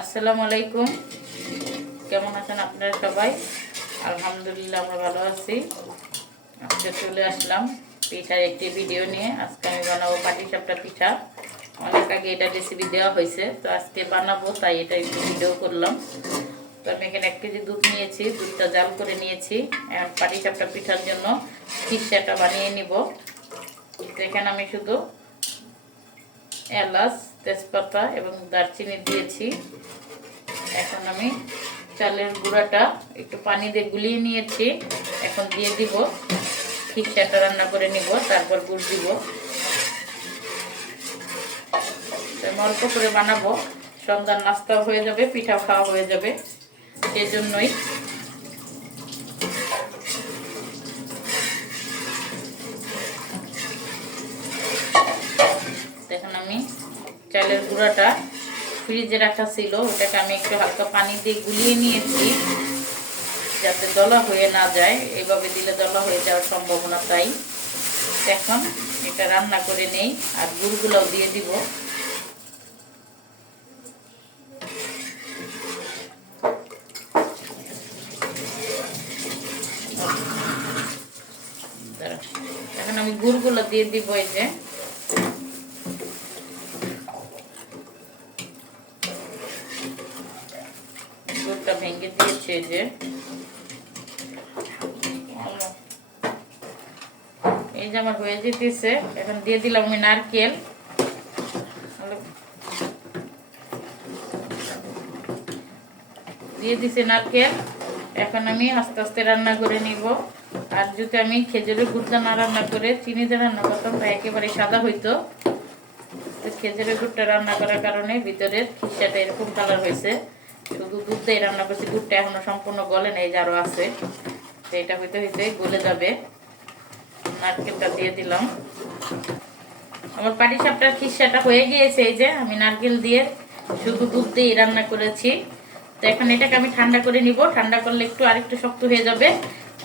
আসসালামু আলাইকুম। কেমন আছেন আপনারা সবাই? আলহামদুলিল্লাহ আমরা ভালো আছি। আজকে চলে আসলাম পিঠার একটি ভিডিও নিয়ে। আজকে আমি বানাবো পাটিসাপটা পিঠা। অনেক আগে এটা রেসিপি দেওয়া হয়েছে, তো আজকে বানাবো তাই এটা একটু ভিডিও করলাম। তো আমি এখানে 1 কেজি দুধ নিয়েছি, দুধটা জাল করে নিয়েছি। এখন পাটিসাপটা পিঠার জন্য খিরসাটা বানিয়ে নিব। তো এখানে আমি শুধু এলাচ, তেজপাতা এবং দারচিনি দিয়েছি। এখন আমি চালের গুঁড়াটা একটু পানি দিয়ে গুলিয়ে নিয়েছি। এখন দিয়ে দিব, খিরসাটা রান্না করে নিব, তারপর গুড় দিব। অল্প করে বানাবো, সন্ধ্যার নাস্তাও হয়ে যাবে, পিঠা খাওয়া হয়ে যাবে, সেজন্যই। এখন আমি চালের গুঁড়াটা ফ্রিজে রাখা ছিল, ওটাকে আমি একটু হালকা পানি দিয়ে গুলিয়ে নিয়েছি যাতে দলা হয়ে না যায়। এইভাবে দিলে দলা হয়ে যাওয়ার সম্ভাবনা তাই। এখন এটা রান্না করে নেই, আর গুড়গুলোও দিয়ে দিব। এখন আমি গুড়গুলো দিয়ে দিব। এই যে গুড়টা ভেঙে দিয়েছে, যে এই যে আমার হয়ে যেতেছে। এখন দিয়ে দিলাম আমি নারকেল, দিয়ে দিছি নারকেল। এখন আমি আস্তে আস্তে রান্না করে নিব। আর যদি আমি খেজুরের গুড়টা না রান্না করে চিনি দিয়ে রান্না করতাম তা একেবারে সাদা হইতো। তো খেজুরের গুড়টা রান্না করার কারণে ভিতরের খিরসাটা এরকম কালার হয়েছে। শুধু দুধ দিয়ে রান্না করছি, গুড়টা এখনো সম্পূর্ণ গলে নেই, যে আরো আছে। তো এটা হইতে হইতে গলে যাবে। নারকেলটা দিয়ে দিলাম। আমার পাটিসাপটার খিরসাটা হয়ে গিয়েছে। এই যে আমি নারকেল দিয়ে শুধু দুধ দিয়ে রান্না করেছি। তো এখন এটাকে আমি ঠান্ডা করে নিব। ঠান্ডা করলে একটু আরেকটু শক্ত হয়ে যাবে,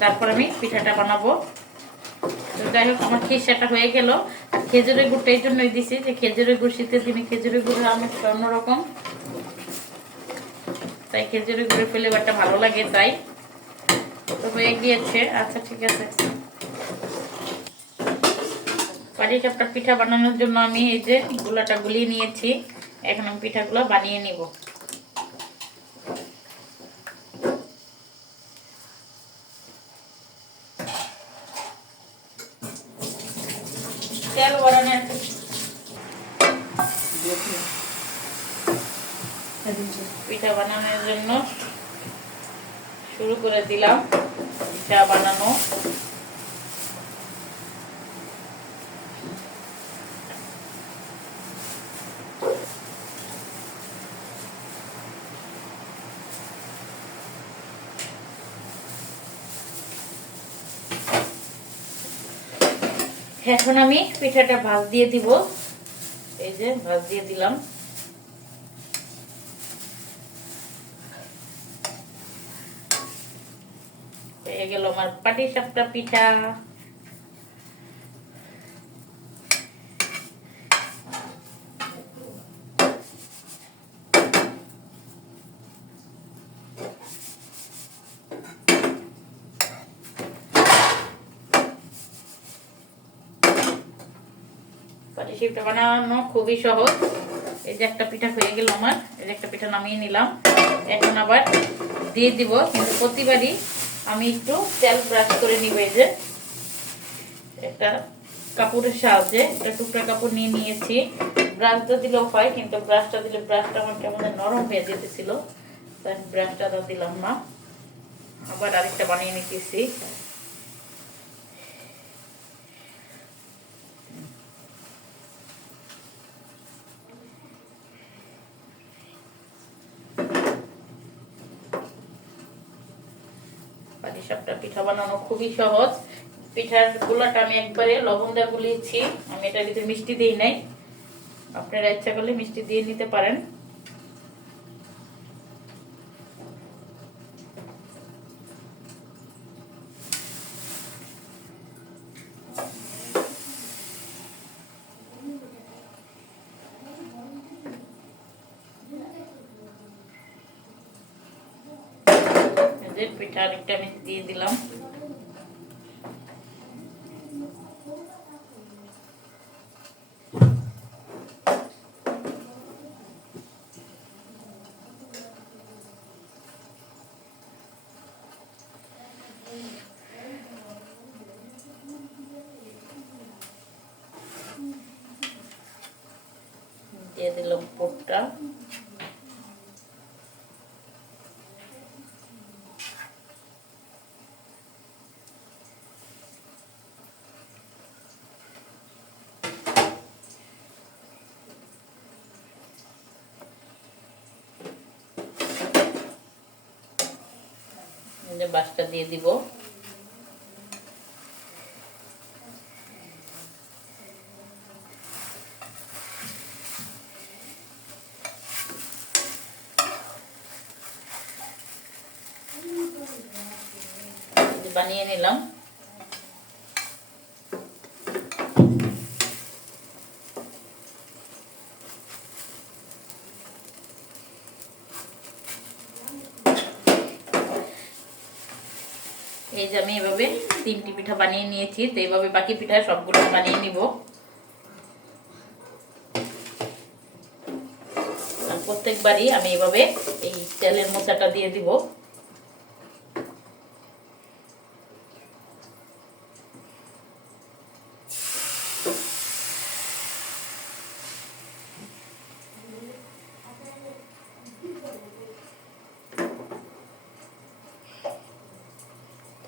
তারপর আমি পিঠাটা বানাবো। তো যাই হোক, আমার খিরসাটা হয়ে গেল। আর খেজুরের গুড়টা এই জন্যই দিছি যে খেজুরের গুড়, শীতের দিনে খেজুরের গুড়ের আমেজটা অন্যরকম, তাই খেজুরের গুড়ের ফ্লেভারটা ভালো লাগে তাই। তো হয়ে গিয়েছে। আচ্ছা ঠিক আছে। পাটিসাপটা পিঠা বানানোর জন্য আমি এই যে গুলাটা গুলিয়ে নিয়েছি। এখন আমি পিঠাগুলো বানিয়ে নিব। তেল গরমের পিঠা বানানোর জন্য শুরু করে দিলাম পিঠা বানানো। এখন আমি পিঠাটা ভাঁজ দিয়ে দিব। এই যে ভাঁজ দিয়ে দিলাম। হয়ে গেল আমার পাটিসাপটা পিঠা। পাটিসাপটা বানানো খুবই সহজ। এই যে একটা পিঠা হয়ে গেল আমার। এই যে একটা পিঠা নামিয়ে নিলাম। এখন আবার দিয়ে দিব, কিন্তু প্রতিবারই আমি একটু তেল ব্রাশ করে নিব। এই যে একটা কাপড়ের সাহায্যে একটা টুকরা কাপড় নিয়ে নিয়েছি। ব্রাশটা দিলেও হয়, কিন্তু ব্রাশটা দিলে ব্রাশটা আমার কেমন নরম হয়ে যেতেছিল, তাই ব্রাশটা দিলাম না। আবার আরেকটা বানিয়ে নিতেছি। পাটিসাপটা পিঠা বানানো খুবই সহজ। পিঠার গুলাটা আমি একবারে লবণ দিয়ে গুলিয়েছি। আমি এটার ভিতরে মিষ্টি দিই নাই, আপনারা ইচ্ছা করলে মিষ্টি দিয়ে নিতে পারেন। যে পিঠা আরেকটা আমি দিয়ে দিলাম। দিয়ে দিলাম পুরটা। বাসটা দিয়ে দিব। বানিয়ে নিলাম। এই যে আমি এভাবে 3টি পিঠা বানিয়ে নিয়েছি, তো এইভাবে বাকি পিঠা সবগুলো বানিয়ে নিব। আর প্রত্যেকবারই আমি এভাবে এই তেলের মোচাটা দিয়ে দিব।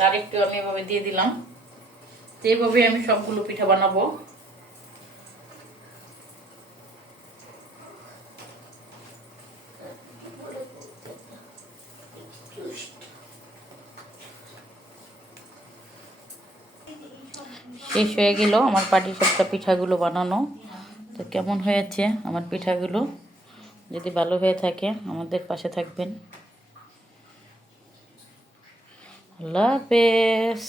তার একটু আমি এভাবে দিয়ে দিলাম। এইভাবে আমি সবগুলো পিঠা বানাবো। শেষ হয়ে গেল আমার পাটিসাপটা পিঠাগুলো বানানো। তো কেমন হয়েছে আমার পিঠাগুলো? যদি ভালো হয়ে থাকে আমাদের পাশে থাকবেন। আল্লাহ হাফেজ।